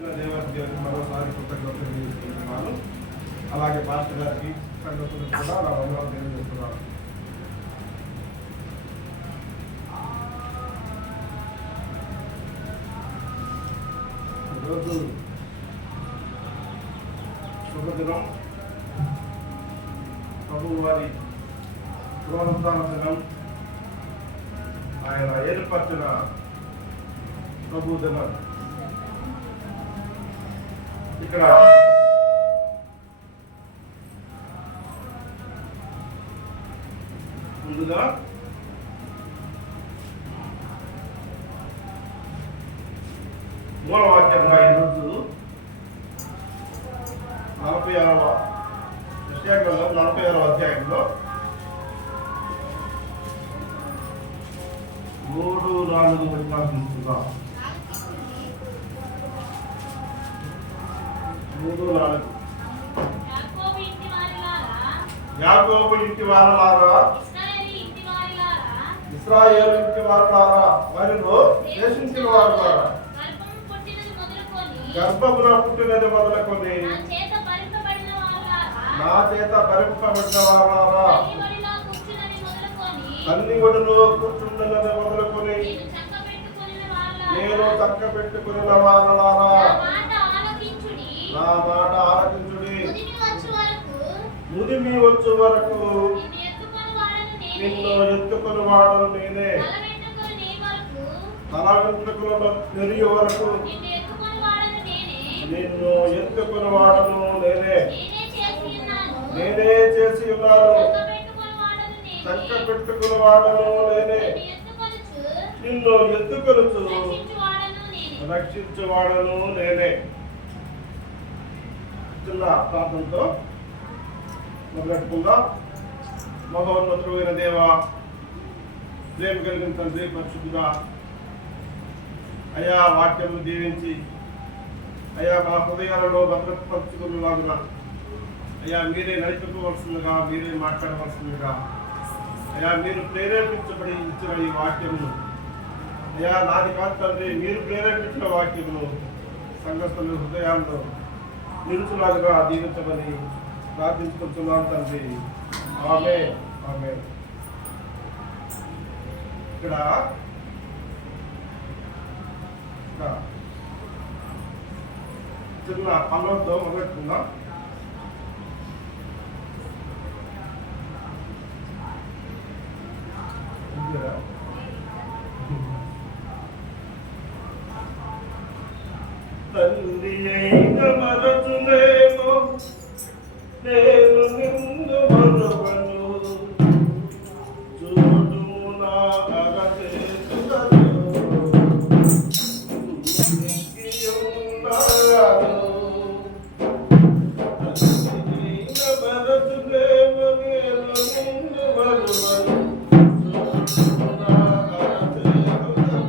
దేవానికి మరోసారి కృతజ్ఞతలు తెలియజేస్తున్నాను. అలాగే పాస్టర్ గారికి సంగతులు కూడా నా వందనాలు తెలియజేస్తున్నాను. ఈరోజు శుభదినం, ప్రభువు వారి పునరుద్ధాన దినం, ఆయన ఏర్పరిచిన ప్రభు దినం. ఇక్కడ ముందుగా మూలవాక్యంగా ఈరోజు 46వ అధ్యాయంలో 3-4 వచనాలు తీసుకుందాం. 3-4 యాకోబు ఇంటి వారలారా, ఇశ్రాయేలు ఇంటి వారలారా, వారిలో దేశించిన వారలారా, గర్భమున పుట్టినది మొదలుకొని నా చేత భరింపబడిన వారలారా, తల్లి ఒడిలో కూర్చుంటున్నది మొదలుకొని నేను చక్క పెట్టుకున్న వారలారా, నా మాట ఆలకించుడి. ముదిమి వచ్చు వరకు నిన్ను ఎత్తుకుని వాడను నేనే, తల వెంట్రుకలు పెరిగే వరకు నిన్ను ఎత్తుకుని వాడను నేనే, నేనే చేసి ఉన్నాను. చక్క పెట్టుకుని వాడను నేనే, నిన్ను ఎత్తుకొనుచు రక్షించువాడను నేనే. చిన్న ప్రార్థనతో మొదలెట్టుకుందాం. మహోన్నతుడైన దేవ, ప్రేమ కలిగిన తండ్రి, పరిశుద్ధుడా, అయా వాక్యము దీవించి అయా మా హృదయాలలో భద్రపరచుకున్నలాగున అయా మీరే నడిపించవలసిందిగా, మీరే మాట్లాడవలసిందిగా, అయా మీరు ప్రేరేపించబడి ఇచ్చిన ఈ వాక్యమును అయా నాది కాదు తండ్రి, మీరు ప్రేరేపించిన వాక్యమును సంఘస్థుల హృదయాల్లో నిలుచులాగా దీవించమని ప్రార్థించుకుంటున్నాను తండ్రి. ఆమేన్, ఆమేన్. ఇక్కడ చిన్న పల్లవుతో మొదలెట్టుకుందాం. తల్లి అయిన మరచునేమో నేను నిన్ను మరవను, చూడు నా అరచేతులలో ఉన్నాను. తల్లి అయిన మరచునేమో నేను నిన్ను మరవను, చూడు నా అరచేతులలో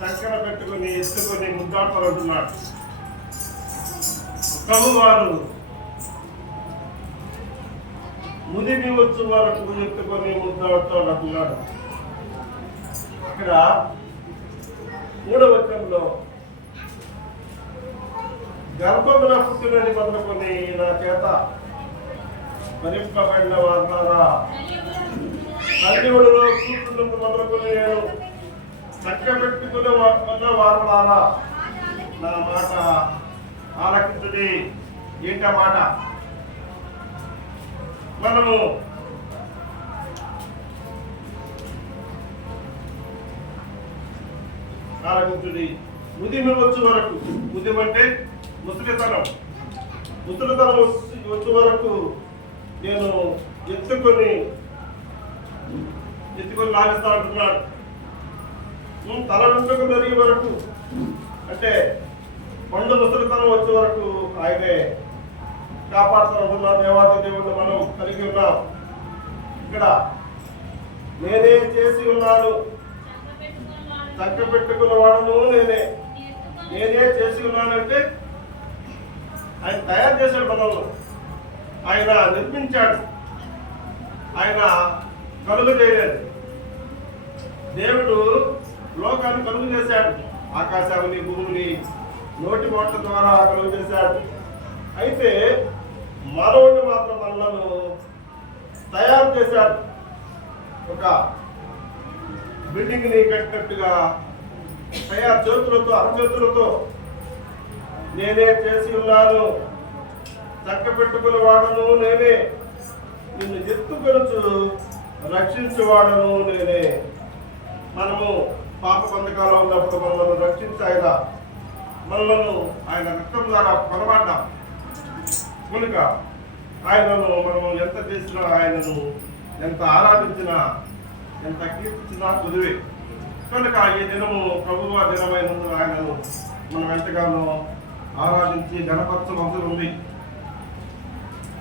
చక్కెర పెట్టుకుని ఎత్తుకొని ముద్దాడుతున్నాడు. ప్రభువారు ముదిమి వచ్చు వరకు ఎత్తుకొని ముద్దాడుతాడు అంటున్నాడు. ఇక్కడ 3వ వచనంలో గర్భమున పుట్టినది మొదలుకొని నా చేత భరింపబడిన వారులారా, కన్యుడు కూర్చున్నందు మొదలుకొని నేను చక్కబెట్టుకునే వారులారా, నా మాట ఆలకించుడి. ఏంట మాట? మనము ఆలకించుడి. ఉదిమి వచ్చే వరకు, ఉదిమంటే ముసలితనం, ముసలితనం వచ్చే వరకు నేను ఎత్తుకొని లాగిస్తా అంటున్నాడు. తల వెంట్రుక పెరిగే వరకు అంటే పండు ముసలితనం వచ్చే వరకు ఆయనే కాపాడుతున్న దేవాది దేవుడు మనం కలిగి ఉన్నాం. ఇక్కడ నేనే చేసి ఉన్నాను, చక్క పెట్టుకున్న వాడును నేనే చేసి ఉన్నానంటే ఆయన తయారు చేశాడు మనల్ని, ఆయన నిర్మించాడు, ఆయన కలుగు చేయలేదు. దేవుడు లోకాన్ని కలుగు చేశాడు, ఆకాశాన్ని భూమిని నోటి మాటల ద్వారా కలుగు చేశాడు. అయితే మనవుడిని మాత్రం మనలను తయారు చేశాడు. ఒక బిల్డింగ్ ని కట్టినట్టుగా తయారు చేతులతో, అరచేతులతో నేనే చేసి ఉన్నాను, చక్క పెట్టుకుని వాడను నేనే, నిన్ను ఎత్తుకొనుచు రక్షించేవాడను నేనే. మనము పాప బంధకాలు ఉన్నప్పుడు మనల్ని రక్షించి మనలను ఆయన రక్తం ద్వారా కొనబడ్డాం కనుక ఆయనను మనం ఎంత చేసినా, ఆయనను ఎంత ఆరాధించినా, ఎంత కీర్తించినా కుదివే. కనుక ఈ దినము ప్రభువ దినమైనందున ఆయనను మనం ఎంతగానో ఆరాధించి గణపరచడం అవసరం ఉంది.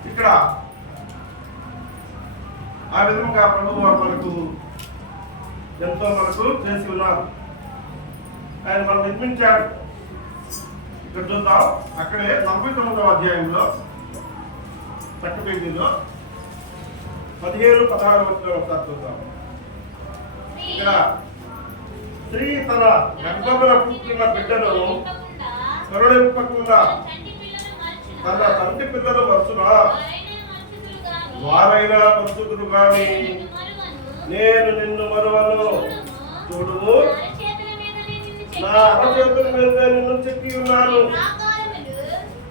ఇక్కడ ఆ విధంగా ప్రభువు మనకు ఎంతో చేసి ఉన్నారు. ఆయన మనం నిర్మించాడు. ఇక్కడ చూద్దాం, అక్కడే 49వ అధ్యాయంలో చక్క పేజీలో 17-16 ఒకసారి చూద్దాం. ఇక్కడ స్త్రీ తన గర్భమున పుట్టిన బిడ్డను కరుణింపకుండా తన తండ్రి పిల్లలు మర్చునా, వారైనా మర్చుదురు గాని నేను నిన్ను మరువను. చూడుము, నా అరచేతుల మీద నిన్ను చెప్పి ఉన్నాను,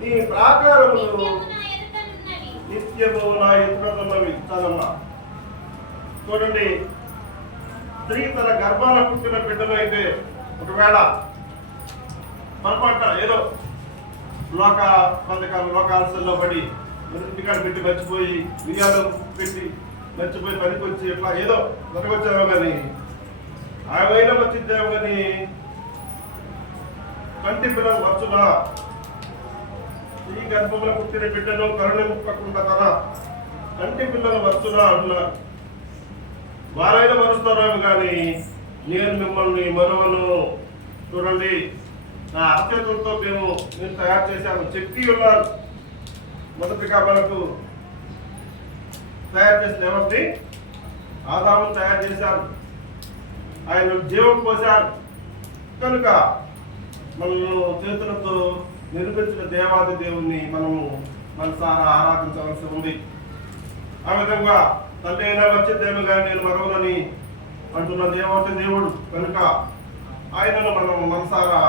నీ ప్రాకారములు నిత్యము నా ఎదురున్నవి. చాలమ్మా. చూడండి, స్త్రీ తన గర్భాన పుట్టిన బిడ్డలు అయితే ఒకవేళ పొరపాటున ఏదో లోక బంధకాలు, లోకాలసల్లో పడి ఇంటికాడ పెట్టి మర్చిపోయి, బియ్యాలు పెట్టి మర్చిపోయి పనికి వచ్చి ఇట్లా ఏదో బతకొచ్చామో కానీ ఆమెనా వచ్చిద్దామో కానీ కంటి పిల్లలు వచ్చునా, ఈ గర్భంలో పుట్టిన బిడ్డను కరుణింపకుండా తన కంటి పిల్లలు వచ్చునా అంటున్నారు. వారైనా మరుస్తారేమో కానీ నేను మిమ్మల్ని మరువను. చూడండి, నా అరచేతులతో నేను తయారు చేశాను, చెప్పి ఉన్నాను. మొదటిగా మనకు తయారు చేసిన ఎవరిని? ఆదామును తయారు చేశారు, ఆయన జీవం పోశారు. కనుక మనము చేతులతో నిర్మించిన దేవాది దేవుణ్ణి మనము మనసారా ఆరాధించవలసి ఉంది. ఆ విధంగా తండ్రి అయినా వచ్చిందేమో కానీ నేను మరవనని అంటున్న దేవత దేవుడు కనుక ఆయనను మనం మనసారా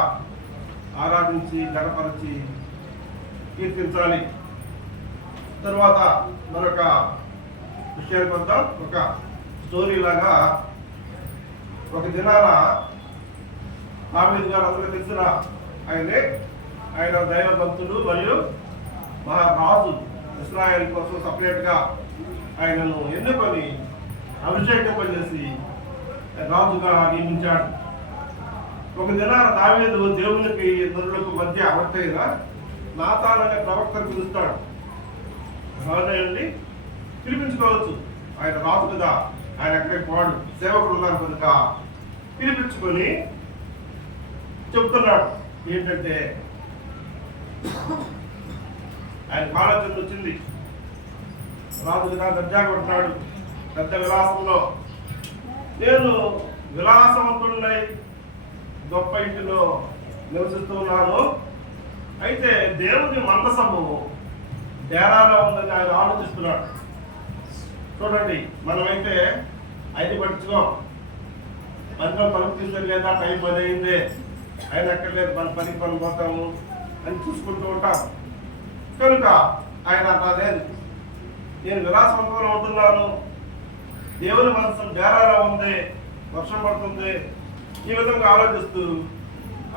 ఆరాధించి గణపరిచి కీర్తించాలి. తర్వాత మరొక విషయానికి వద్దాం. ఒక స్టోరీ లాగా, ఒక దినాన దావీదు గారు అందరికీ తెలిసిన ఆయన దైవభక్తుడు మరియు మహారాజు. ఇశ్రాయేల్ కోసం సపరేట్గా ఆయనను ఎన్నుకొని అభిషేకం చేసి రాజుగా నియమించాడు. ఒక దినాన దావీదు దేవునికి నరులకు మధ్య అవట్టైన నాతాన్ అనే ప్రవక్తను పిలుస్తాడు. ఎవరినండి పిలిపించుకోవచ్చు, ఆయన రాజు కదా, ఆయన ఎక్కడికి పోడు, సేవకుడు ఉన్నారు కనుక పిలిపించుకొని చెప్తున్నాడు. ఏంటంటే ఆయన ఆలోచన వచ్చింది, రాజుగా దర్జాగా ఉంటున్నాడు, పెద్ద విలాసంలో, నేను విలాసవంతుడినై గొప్ప ఇంటిలో నివసిస్తూ ఉన్నాను. అయితే దేవుని మందసము డేరాలో ఉందని ఆయన ఆలోచిస్తున్నాడు. చూడండి, మనమైతే 5 పట్టించుకోం. మనలో తలుపు తీసుకొని లేదా టైం 10 అయింది అయినా అక్కర్లేదు, మన పనికి మనం పోతాము అని చూసుకుంటూ ఉంటాం. కనుక ఆయన అట్లా లేదు. నేను విలాసవంతంగా ఉంటున్నాను, దేవుని మనసు బేరాలా ఉంది, వర్షం పడుతుంది, ఈ విధంగా ఆలోచిస్తూ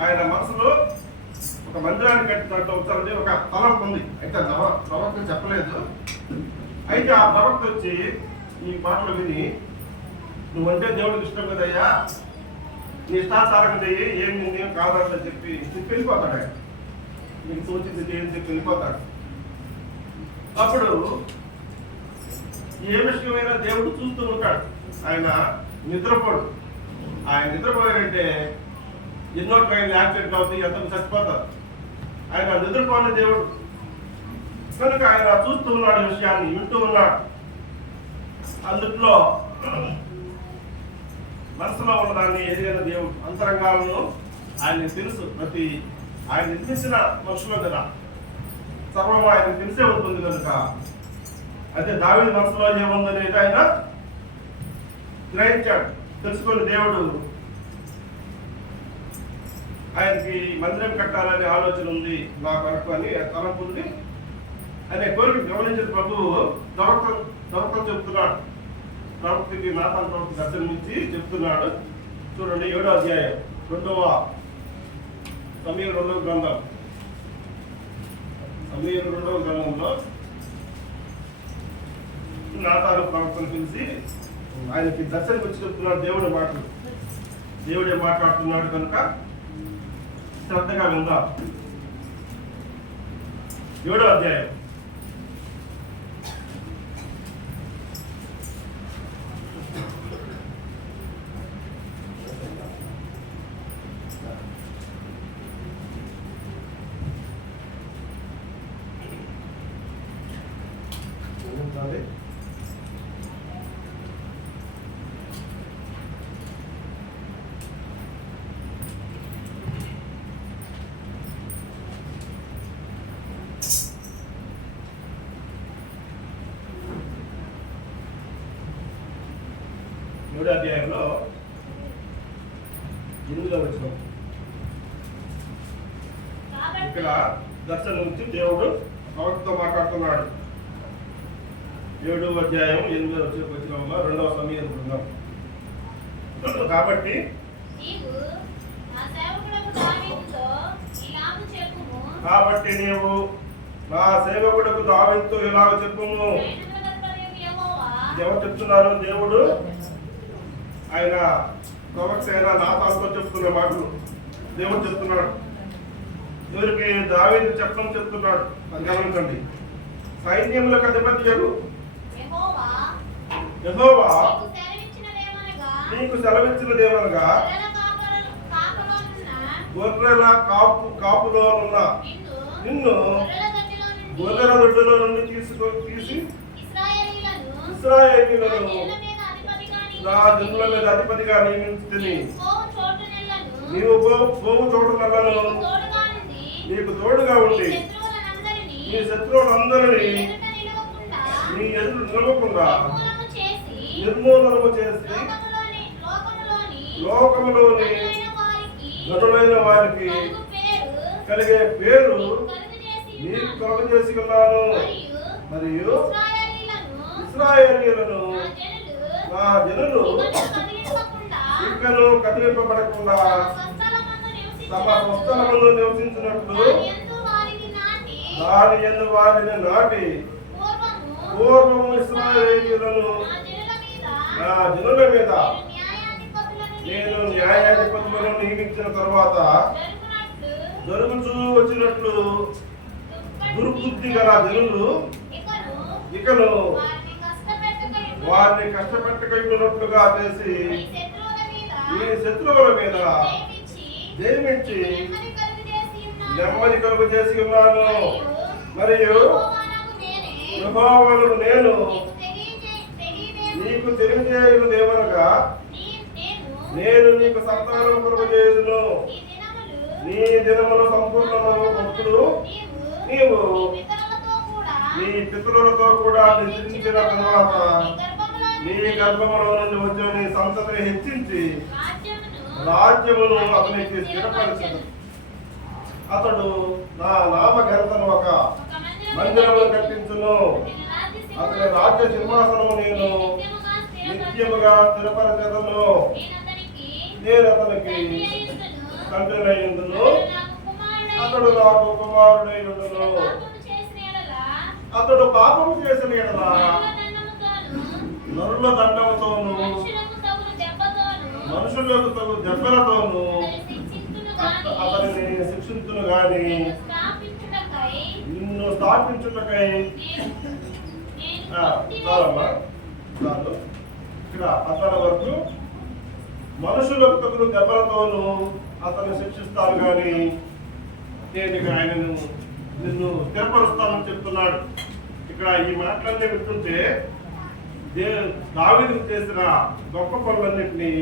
ఆయన మనసులో ఒక మందిరాన్ని కట్టినట్టు ఒకసారి ఒక తలంపు ఉంది. అయితే ప్రవక్త చెప్పలేదు. అయితే ఆ ప్రవక్త వచ్చి ఈ మాటలు విని, నువ్వంటే దేవుడికి ఇష్టం కదయ్యా, నీ ఇష్టాచారం చెయ్యి, ఏం కాదని చెప్పి వెళ్ళిపోతాడు. ఆయన నీకు సూచించి చేయని చెప్పి వెళ్ళిపోతాడు. అప్పుడు ఏ విషయమైనా దేవుడు చూస్తూ ఉంటాడు. ఆయన నిద్రపోడు. ఆయన నిద్రపోయాడంటే ఎన్నో ట్రైన్లు యాక్సిడెంట్ అవుతాయి, ఎంతో చచ్చిపోతారు. ఆయన నిద్రపోయిన దేవుడు కనుక ఆయన చూస్తూ ఉన్నాడు, విషయాన్ని వింటూ ఉన్నాడు. అందుట్లో మనసులో ఉన్నదాన్ని ఎదిగిన దేవుడు అంతరంగాలను ఆయన తెలుసు. ప్రతి ఆయన నిర్మించిన మనుషులు కదా, సర్వం ఆయన తెలిసే ఉంటుంది. కనుక అయితే దావీదు మనసులో ఏముందనేది ఆయన గ్రహించాడు. తెలుసుకుని దేవుడు ఆయనకి మందిరం కట్టాలనే ఆలోచన ఉంది నా కొరకు అని తలంపు ఉంది అనే కోరిక గమనించిన ప్రభువు ప్రవక్తలు చెప్తున్నాడు. ప్రవక్తకి నాతాన్ ప్రవక్త దర్శనమిచ్చి చెప్తున్నాడు. చూడండి 7వ అధ్యాయం 2వ సమూయేలు 2వ గ్రంథం, సమూయేలు 2వ గ్రంథంలో నాతాను ప్రవక్తను పిలిచి ఆయనకి దర్శనం వచ్చి చెప్తున్నాడు దేవుడి మాటలు. దేవుడే మాట్లాడుతున్నాడు కనుక శ్రద్ధగా విందాం. 7వ అధ్యాయం అధ్యాయంలో 8వ వచనం ఇక్కడ దర్శనం నుంచి దేవుడు ప్రవక్తతో మాట్లాడుతున్నాడు. 7వ అధ్యాయం 8వ వచనంలో 2వ సమూయేలు గ్రంథం. కాబట్టి నీవు నా సేవకుడకు దావీదుతో ఇలాగ చెప్పుము. ఎవరు చెప్తున్నారు? దేవుడు ఆయన ప్రవక్త అయిన నాతానుతో చెప్తున్న మాటలు దేవుడు చెప్తున్నాడు. ఎవరికి? దావీదు చెప్తున్నాడు. అది గమనించండి. సైన్యములకు అధిపతి యెహోవా నీకు సెలవిచ్చినదేమనగా, గొర్రెల కాపులో ఉన్న నిన్ను గొర్రెల దొడ్డులో నుండి తీసి ఇశ్రాయేలీయులను నా జనుల మీద అధిపతిగా నియమించుకొని, నీవు పోవు చోటునలను నీకు తోడుగా ఉండి నీ శత్రువులందరినీ నీ ఎదురు నిలవకుండా నిర్మూలనము చేసి లోకములోని గనులైన వారికి కలిగే పేరు నీకు కలుగజేసి ఉన్నాను. మరియు ఇశ్రాయేలీయులను నా జనులు ఇంకను కదిలింపబడకుండా తమ స్వస్థలమందు నివసించినట్లు దాని యందు వారిని నాటి పూర్వము ఇశ్రాయేలీయులను నా జనుల మీద నేను న్యాయాధిపతులను నియమించిన తర్వాత జరుగుతూ వచ్చినట్లు దుర్బుద్ధి గల జనులు ఇకను వారిని కష్టపెట్టగలిగినట్లుగా చేసి ఈ శత్రువుల మీద జయమించి నెమ్మది కలుగు చేసి ఉన్నాను. మరియు యెహోవాను నేను నీకు తెలియజేయుదేమనగా, నేను నీకు సంతానం కలుగు చేయుదును. నీ దినములు సంపూర్ణమప్పుడు నీవు నీ పితరులతో కూడా నిద్రించిన తర్వాత నీ గర్భఫలము నుండి వచ్చిన నీ సంతతిని హెచ్చించి రాజ్యమును అతనికి స్థిరపరచను. అతడు నా నామ ఘనతను ఒక మందిరమును కట్టించును. అతని రాజ్య సింహాసనము నేను నిత్యముగా స్థిరపరచదను. నేను అతనికి తండ్రినయ్యుండును, అతడు నాకు కుమారుడైయుండును. అతడు పాపము చేసిన యెడల నరుల దండముతోను మనుషులకు తగు దెబ్బలతోను అతనిని శిక్షించును గాని నిన్ను స్థాపించుటకై చాలమ్మా చాలు. ఇక్కడ అతని వరకు మనుషులకు తగు దెబ్బలతోను అతన్ని శిక్షిస్తాను కానీ నేను ఇక ఆయనను నిన్ను స్థిరపరుస్తానని చెప్తున్నాడు. ఇక్కడ ఈ మాటలన్నీ వింటుంటే దావీదు చేసిన గొప్ప పనులన్నింటినీ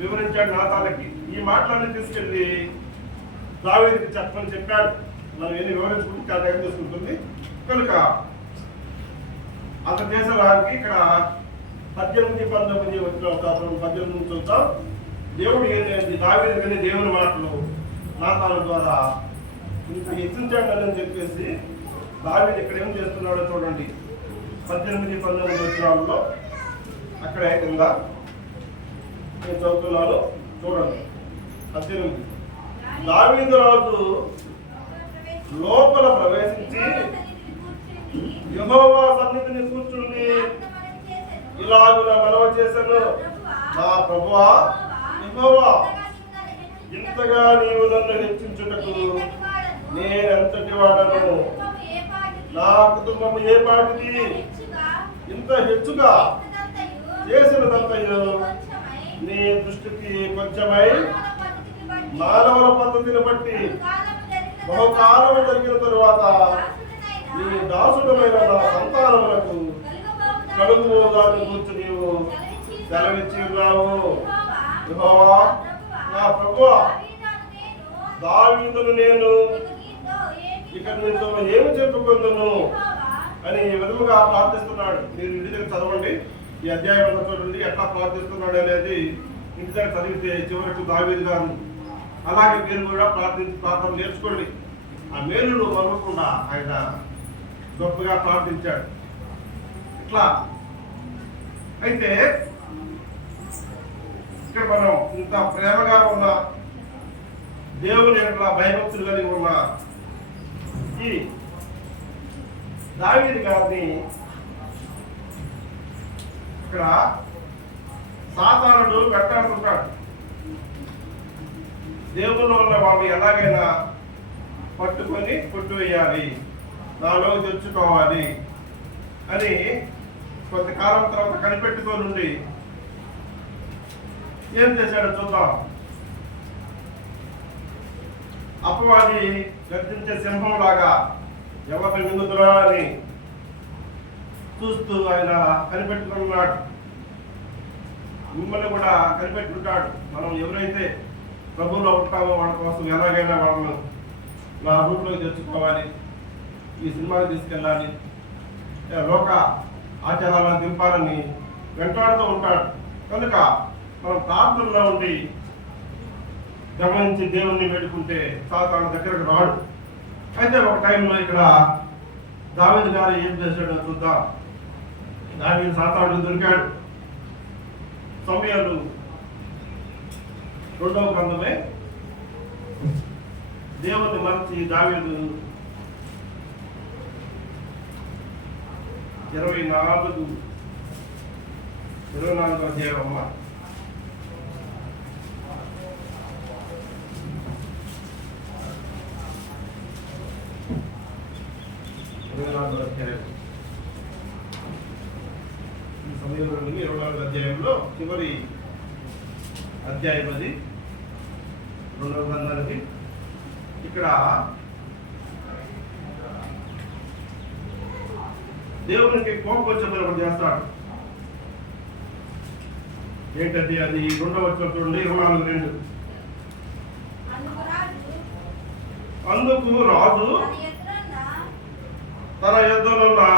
వివరించాడు నాతాలకి. ఈ మాటలన్నీ తీసుకెళ్ళి దావీదుకి చెప్పమని చెప్పాడు. మనం ఏమి వివరించుకుంటే చాలా టైం తీసుకుంటుంది కనుక అతను చేసిన వారికి ఇక్కడ 18-19 వచ్చిన 18 నుంచి చూద్దాం. దేవుడు ఏంటంటే దావీదు విని దేవుని మాటలు నాతాల ద్వారా ఇంత హెచ్చించాడని చెప్పేసి దావీదు ఇక్కడ ఏం చేస్తున్నాడో చూడండి. 18-19 వచ్చినాల్లో అక్కడ కింద నేను చదువుతున్నాను చూడండి. 18 దావీదు రాజు లోపల ప్రవేశించి యెహోవా సన్నిధిని కూర్చుని ఇలాగున మనవ చేశాను, నా ప్రభువా యెహోవా, ఇంతగా నీవు నన్ను హెచ్చించుటకు నేనెంతటి వాడను, నా కుటుంబం ఏ పాటిది, ఇంత హెచ్చుగా చేసినదంతయు నీ దృష్టికి కొంచెమై మానవుల పద్ధతిని బట్టి బహుకాలము జరిగిన తరువాత నీ దాసుడమైన నా సంతానములకు కలుగు దాని గురించి నీవు సెలవిచ్చి ఉన్నావు. యెహోవా నా ప్రభువా, దావీదును నేను ఇక నీతో ఏమి చెప్పుకుందును అని ఈ విధముగా ప్రార్థిస్తున్నాడు. మీరు ఇంటి దగ్గర చదవండి, ఈ అధ్యాయం చూడండి ఎట్లా ప్రార్థిస్తున్నాడు అనేది ఇంటి దగ్గర చదివితే చివరకు దావీదు గారు అలాగే మీరు కూడా ప్రార్థన నేర్చుకోండి. ఆ మేలును మరవకుండా ఆయన గొప్పగా ప్రార్థించాడు. ఇట్లా అయితే ఇక్కడ మనం ఇంత ప్రేమగా ఉన్న దేవుని యొక్క భయభక్తులు కలిగి ఉన్న ఈ దావీదు గారిని ఇక్కడ సాతానుడు వెంటాడుతుంటాడు. దేవుళ్ళు ఉన్న వాళ్ళు ఎలాగైనా పట్టుకొని కొట్టువేయాలి, నాలో తెచ్చుకోవాలి అని కొంతకాలం తర్వాత కనిపెట్టుకోనుండి ఏం చేశాడో చూద్దాం. అపవాది గర్జించే సింహం లాగా ఎవరిని మింగుతురా అని చూస్తూ ఆయన కనిపెట్టుకున్నాడు. మిమ్మల్ని కూడా కనిపెట్టుకుంటాడు. మనం ఎవరైతే ప్రభువులో ఉంటామో వాళ్ళ కోసం ఎలాగైనా వాళ్ళను నా రూట్లోకి తెచ్చుకోవాలి, ఈ సినిమాకి తీసుకెళ్ళాలి, లోక ఆచారాలను దింపాలని వెంటాడుతూ ఉంటాడు. కనుక మనం ప్రార్థనలో ఉండి గమనించి దేవుణ్ణి వేడుకుంటే సాతాను దగ్గరకు రాడు. అయితే ఒక టైంలో ఇక్కడ దావీదు గారు ఏం చేశాడో చూద్దాం. దావీదు సాతానుడు దొరికాడు. సమూయేలు 2వ గ్రంథమే దేవుణ్ణి మరచి దావీదు 24వ అధ్యాయం అమ్మ 24వ అధ్యాయం. ఈ సమయంలో 24వ అధ్యాయంలో చివరి అధ్యాయం అది 2వ గ్రంథానికి. ఇక్కడ దేవునికి కోపం వచ్చేప్పుడు ఒకటి చేస్తాడు. ఏంటది? అది 2వ వచనం చూడండి, 24:2. అందుకు రాజు తన యుద్ధంలో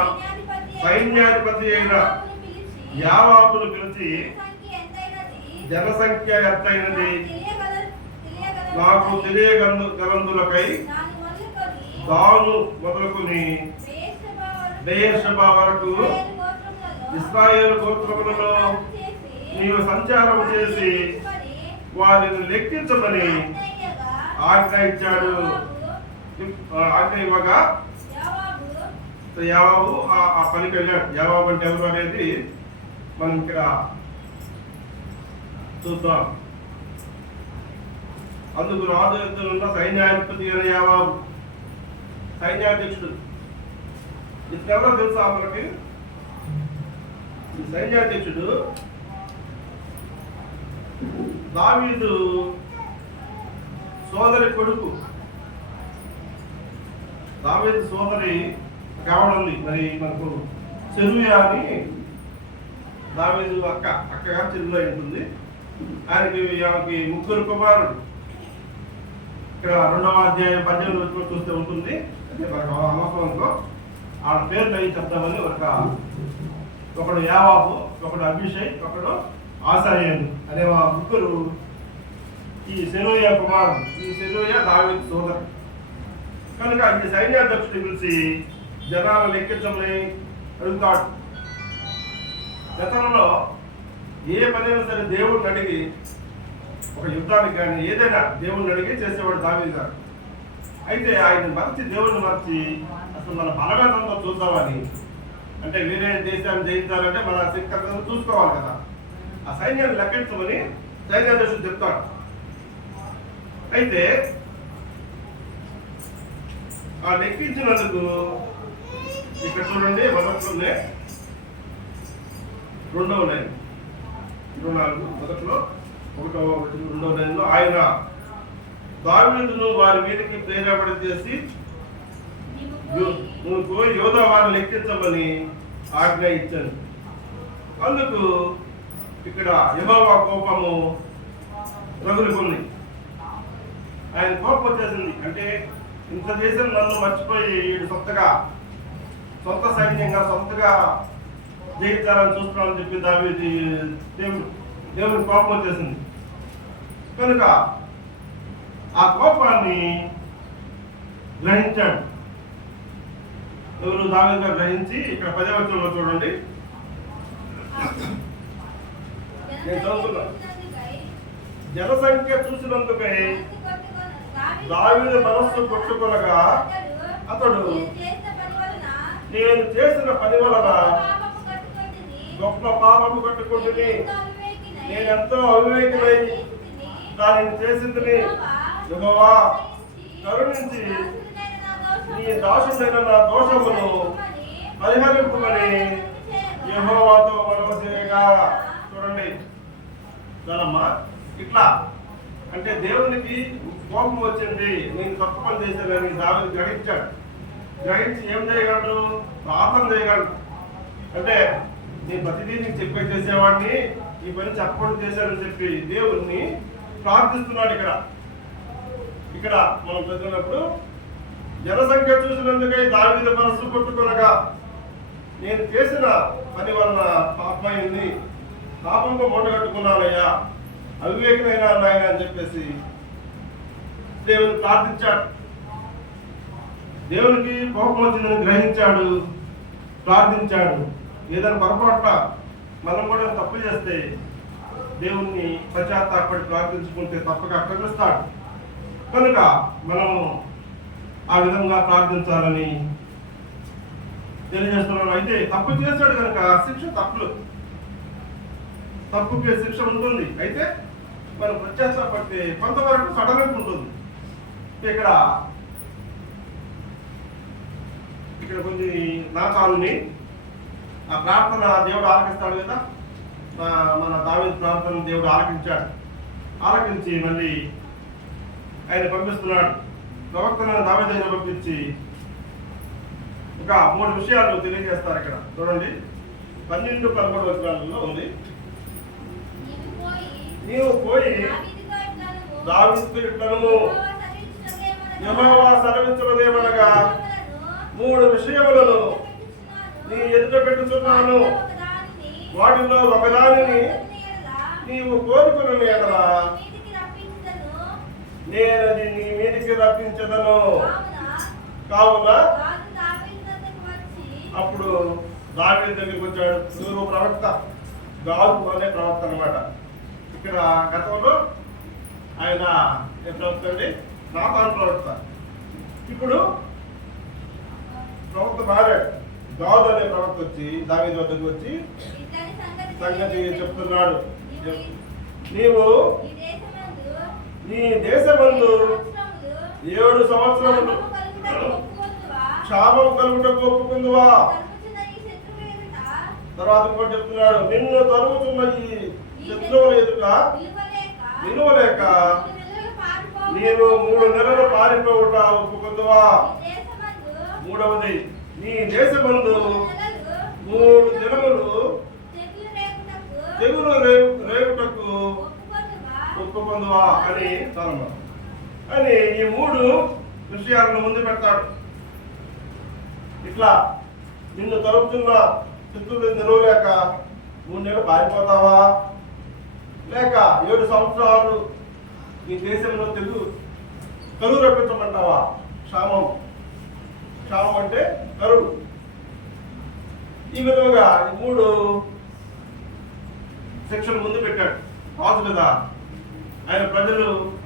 సైన్యాధిపతి అయిన యావాబును పిలిచి జనసంఖ్య ఎంతైనది నాకు తెలియగలందులకై దాను మొదలుకొని బెయేర్షెబా వరకు ఇశ్రాయేలు గోత్రములలో నీవు సంచారం చేసి వారిని లెక్కించమని ఆజ్ఞ ఇచ్చాడు. ఆజ్ఞ ఇవ్వగా యావాబు ఆ పనికి వెళ్ళాడు. యావాబు అంటే ఎవరు అనేది మనం ఇక్కడ చూద్దాం. అందుకు రాజు ఎదురున్న సైన్యాధిపతి అయిన యావాబు సైన్యాధ్యక్షుడు. ఇప్పుడు ఎవరో తెలుసా మనకి? ఈ సైన్యాధ్యక్షుడు దావీదు సోదరి కొడుకు. దావీదు సోదరి కావడం మరి మనకు చెరువుయా అని దావీదు అక్కగా చెరువులో ఉంటుంది. ఆమెకి ముగ్గురు కుమారుడు. ఇక్కడ 2వ అధ్యాయం 18 చూస్తే ఉంటుంది. అంటే మనకు అనవసరంతో ఆ పేర్లు అవి చెప్తామని ఒకడు యావాబు, ఒకడు అభిషేక్, ఒకడు ఆసాయేలు అనే ముగ్గురు ఈ సెరూయా కుమారుడు. ఈ సెరూయా దావీదు సోదరు కనుక ఈ సైన్యాధ్యక్షుడు పిలిచి జనాలు లెక్కించమని అడుగుతాడు. గతంలో ఏ పనైనా సరే దేవుడిని అడిగి, ఒక యుద్ధానికి కానీ ఏదైనా దేవుడిని అడిగి చేసేవాడు దావీదు గారు. అయితే ఆయన దేవుడిని మర్చి అసలు మన బలవేదంతో చూద్దామని, అంటే వేరే దేశాన్ని జయించాలంటే మన శక్తి చూసుకోవాలి కదా, ఆ సైన్యాన్ని లెక్కించమని సైన్యాధ్యక్షుడు చెప్తాడు. అయితే ఆ లెక్కించినందుకు ఇక్కడ చూడండి, మొదట్లోనే 2వ లైన్ 24 మొదట్లో 1వ లైన్లో ఆయన దావీదును వారి మీదకి ప్రేరేపణ చేసి నువ్వు యోధా వారిని లెక్కించమని ఆజ్ఞ ఇచ్చాను. అందుకు ఇక్కడ యెహోవా కోపము రగులుకుంది. ఆయన కోపం వచ్చేసింది. అంటే ఇంత చేసిన నన్ను మర్చిపోయి వీడు సొంత సైన్యంగా సొంతగా జయించాలని చూస్తున్నానని చెప్పి దేవుని కోపం వచ్చేసింది. కనుక ఆ కోపాన్ని గ్రహించాడు. ఎవరు? దావీదు గారు గ్రహించి ఇక్కడ 10వ వచనంలో చూడండి, నేను చదువుతున్నా. జనసంఖ్య చూసినందుకై దావీదు మనస్సు కొట్టుకొనగా అతడు నేను చేసిన పని వలన గొప్ప పాపము కట్టుకుంటుని, నేనెంతో అవివేకినై దానిని చేసింది. యెహోవా కరుణించి నీ దాసుడైన నా దోషమును పరిహరింపమని యెహోవాతో మనవి చేయగా. చూడండి చాలమ్మా, ఇట్లా అంటే దేవునికి కోపం వచ్చింది, నేను తప్పు పని చేశానని దావీదు గ్రహించాడు. గ్రహించి ఏం చేయగలడు? ప్రార్థన చేయగలడు. అంటే నేను ప్రతిదీ నీకు చెప్పే చేసేవాడిని, ఈ పని చెప్పకుండా చేశానని చెప్పి దేవుణ్ణి ప్రార్థిస్తున్నాడు. ఇక్కడ మనం చదివినప్పుడు జనసంఖ్య చూసినందుకై దావీదు మనస్సు కొట్టుకొనగా నేను చేసిన పని వలన పాపమైంది, పాపంగా మూట కట్టుకున్నానయ్యా, అవివేకమైన నాయన అని చెప్పేసి దేవుని ప్రార్థించాడు. దేవునికి కోపం వచ్చిందని గ్రహించాడు, ప్రార్థించాడు. ఏదైనా పొరపాటున మనం కూడా తప్పు చేస్తే దేవుణ్ణి పశ్చాత్తాపడి ప్రార్థించుకుంటే తప్పక క్షమిస్తాడు. కనుక మనము ఆ విధంగా ప్రార్థించాలని తెలియజేస్తున్నాను. అయితే తప్పు చేశాడు కనుక శిక్ష తప్పుకి శిక్ష ఉంటుంది. అయితే మనం పశ్చాత్తాపడితే కొంతవరకు సడలింపు ఉంటుంది. ఇక్కడ కొన్ని నాకాలని ఆ ప్రార్థన దేవుడు ఆలకిస్తాడు కదా, మన దావీదు ప్రార్థన దేవుడు ఆలకించాడు. ఆలకించి మళ్ళీ ఆయన పంపిస్తున్నాడు. ప్రవక్తను దావీదును పంపించి ఒక 3 విషయాలు తెలియజేస్తారు. ఇక్కడ చూడండి, 12-11 వచనాలలో ఉంది. నీవు పోయి దావీదుతో ఇట్లను యెహోవా సెలవిచ్చినదేమనగా 3 విషయములను నీ ఎదుట పెట్టుచున్నాను. వాటిలో ఒకదానిని నీవు కోరుకున్న ఎడల నేను అది నీ మీదికి రప్పించదను. కావున అప్పుడు దావీదు దగ్గరికి వచ్చాడు. నువ్వు ప్రవక్త, గాదు అనే ప్రవక్త అన్నమాట. ఇక్కడ గతంలో ఆయన ఏ ప్రవక్త అండి? నాతాను ప్రవక్త. ఇప్పుడు ప్రవక్త మారాడు. గాదు అనే ప్రవక్త వచ్చి దావీదు వద్దకు వచ్చి సంగతి చెప్తున్నాడు. నీవు నీ దేశమందు 7 సంవత్సరములు క్షామం కలుగుటకు ఒప్పుకుందువా? తర్వాత కూడా చెప్తున్నాడు, నిన్ను తరుగుతున్న ఈ శత్రువుల ఎదుట నిలువలేక నీవు 3 నెలలు పారిపోవుట ఒప్పుకుందువా? మూడవది, నీ దేశమందు 3 దినములు తెగులు రేగుటకు ఒప్పుకుందువా అని తరమ అని ఈ 3 విషయాలను ముందు పెడతాడు. ఇట్లా నిన్ను తరుపుతున్న శత్రువులు నిలవలేక 3 నెలలు పారిపోతావా? లేక 7 సంవత్సరాలు నీ దేశంలో కరువు రప్పించమంటావా? క్షామం అంటే కరువు. ఈ విధంగా 3 శిక్షలు ముందు పెట్టాడు. రాజు కదా ఆయన,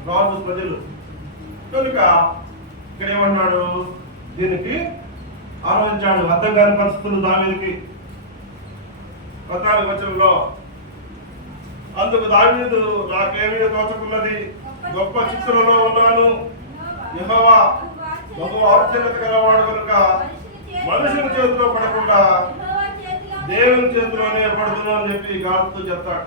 రాజు ప్రజలు కనుక ఇక్కడ ఏమన్నాడు? దీనికి ఆలోచించాడు. అర్థం కాని పరిస్థితులు దావీదుకి. 14వ వచనంలో, అందుకు దావీదు, నాకేమీ తోచకున్నది, గొప్ప శిక్షలలో ఉన్నాను. యెహోవా బహు ఆశ్చర్యత గలవాడు కనుక మనుషుని చేతిలో పడకుండా దేవుని చేతిలోనే పడుతున్నా అని చెప్పి గాదుతో చెప్తాడు.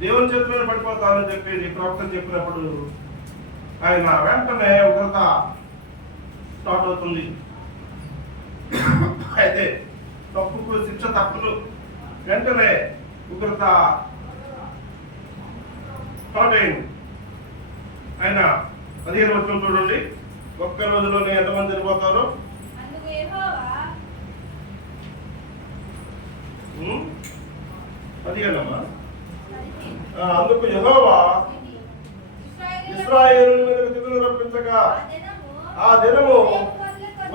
దేవుని చేతిలోనే పడిపోతానని చెప్పి ప్రవక్త చెప్పినప్పుడు ఆయన వెంటనే ఉగ్రత స్టార్ట్ అవుతుంది. అయితే తప్పుకు శిక్ష తప్పులు వెంటనే ఉగ్రత స్టార్ట్ అయింది. ఆయన 15వ వచనం చూడండి. ఒక్క రోజులోనే ఎంతమంది చనిపోతారు? 15 అమ్మా. అందుకు యెహోవా ఇశ్రాయేలు మీద తెగులు రప్పించగా ఆ దినము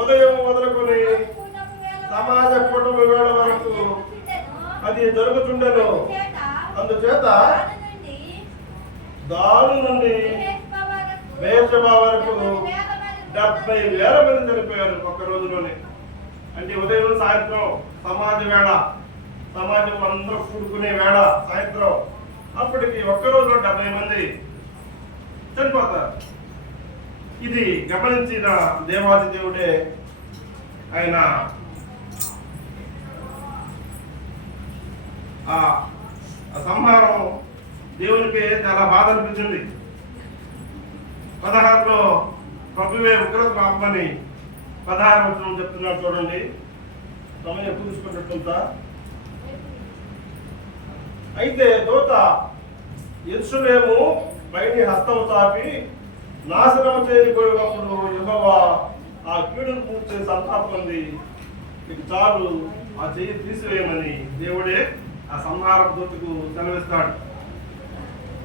ఉదయం మొదలుకొని సమాజ కూటమి వేళ వరకు అది జరుగుతుండెను. అందుచేత దాని నుండి బెయేర్షెబా వరకు 70,000 మంది చనిపోయారు ఒక్క రోజులోనే. అంటే ఉదయం సాయంత్రం సమాజం అందరూ కూడుకునే వేళ సాయంత్రం, అప్పటికి ఒక్క రోజులో 70 మంది చనిపోతారు. ఇది గమనించిన దేవాది దేవుడే ఆయన ఆ సంహారం దేవునికి చాలా బాధ అనిపించింది. 16లో ప్రభువే ఉగ్రత ఆపమని 16వ వచనం చెప్తున్నాడు. చూడండి, సమయం ఎక్కువ తీసుకున్నట్టుంటా. అయితే దూత యెరూషలేము పైని హస్తం చాపి నాశనం చేయబడినప్పుడు యెహోవా ఆ కీడును పూర్తి సంతాపం ఉంది, ఇక చాలు, ఆ చెయ్యి తీసివేయమని దేవుడే ఆ సంహార దూతకు సెలవిస్తాడు.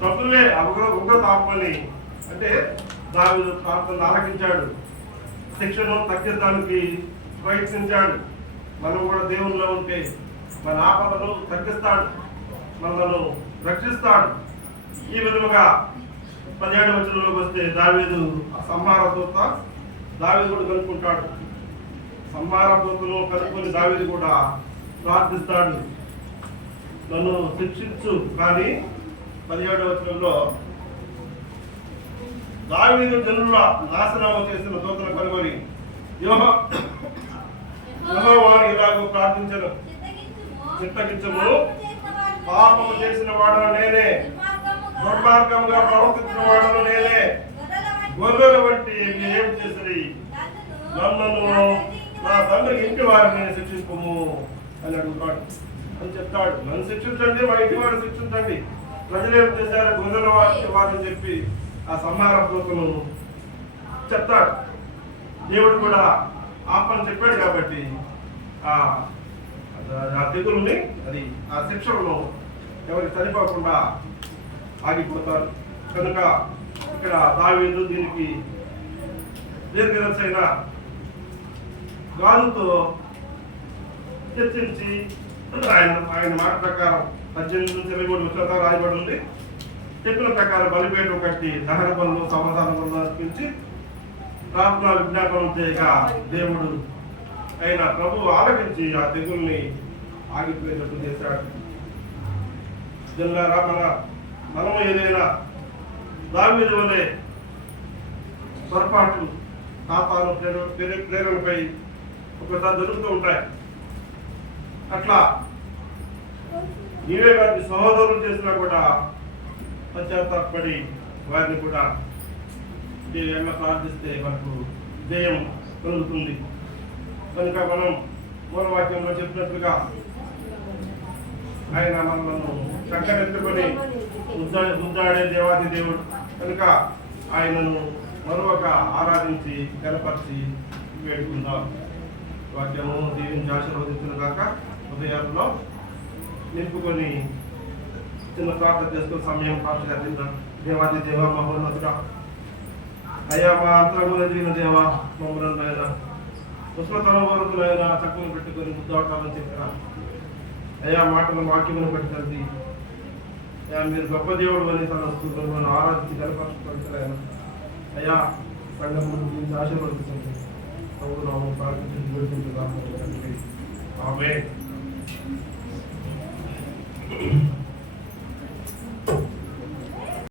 ప్రభువే ఆ ఉగ్రత ఆపమని అంటే దావీదు ప్రార్థన ఆలకించాడు, శిక్షను తగ్గించడానికి ప్రయత్నించాడు. మనం కూడా దేవునిలో ఉంటే మన ఆపదను తగ్గిస్తాడు, మనలను రక్షిస్తాడు. ఈ విధముగా 17వ వచనంలోకి వస్తే దావీదు ఆ సంహార దూత దావీదు కూడా కనుక్కుంటాడు. సంహార దూతను కనుక్కొని దావీదు కూడా ప్రార్థిస్తాడు, నన్ను శిక్షించు. కానీ 17వ వచనంలో దావీదు జనుల నాశనం చేసిన దూతను కనుగొని యెహోవాను ఇలాగూ ప్రార్థించను, చిత్తగించము, పాపము చేసిన వాడను నేనే, దుర్మార్గంగా ప్రవర్తించిన వాడను నేనే, గొర్రెల వంటి ఏం చేసిరి, నన్ను నా తండ్రి ఇంటి వారిని శిక్షించుము అని అడుగుతాడు అని చెప్తాడు. నన్ను శిక్షించండి, మా ఇంటి వారిని శిక్షించండి, ప్రజలు ఏం చేశారు, గొర్రెల వారిని చెప్పి ఆ సంహార దూతను చెప్తాడు. దేవుడు కూడా ఆపని చెప్పాడు కాబట్టి ఆ తెగుల్ని అది ఆ శిక్షలను ఎవరికి చనిపోకుండా ఆగిపోతారు. కనుక ఇక్కడ దావీదు దీనికి దీర్ఘదర్శైన గానుతో చర్చించి ఆయన మాట ప్రకారం 18-23 రాయబడి ఉంది. చెప్పిన ప్రకారం బలిపేట కట్టి దహన బలు సమాధాన బలు అర్పించి ప్రార్థన విజ్ఞాపనం చేయగా దేవుడు అయిన ప్రభు ఆలకించి ఆ తెగుల్ని ఆగిపోయేటట్టు చేశాడు. జనులారా, మనము ఏదైనా దావీదు వలె పొరపాట్లు పాపాలు ప్రేరణపై ఒకసారి జరుగుతూ ఉంటాయి. అట్లా నీవే వారి సహోదరులు చేసినా కూడా పశ్చాత్తాపడి వారిని కూడా దేవుని ప్రార్థిస్తే మనకు జయం కలుగుతుంది. కనుక మనం మూలవాక్యంలో చెప్పినట్లుగా ఆయన మనల్ని చక్కనెత్తుకొని ముద్దాడే దేవాది దేవుడు కనుక ఆయనను మరొక ఆరాధించి కనపరిచి వేడుకుందాం. వాక్యము దీవించి ఆశీర్వదించిన కాక హృదయాల్లో నింపుకొని చిన్న ప్రార్థన చేసుకుని సమయం ప్రార్థిద్దాం. దేవాది దేవ మహోన్నతుడా, అయ్యా మా అంతరంలో ఎదిగిన దేవ మమ్మల్ని అయినా పుష్పతల వరకులైనా చక్కలు పెట్టుకొని ముద్దాటాలని చెప్పిన అయ్యా మాటలు వాక్యమును బట్టి తండ్రి అయ్యా మీరు గొప్ప దేవుడు అని తన వస్తువులను ఆరాధించి కనపరచుకుంటారైనా అయ్యా సంఘం గురించి ఆశీర్వదించండి. ప్రభువు ప్రార్థించి వేడుకుంటున్నాము. ఆమేన్.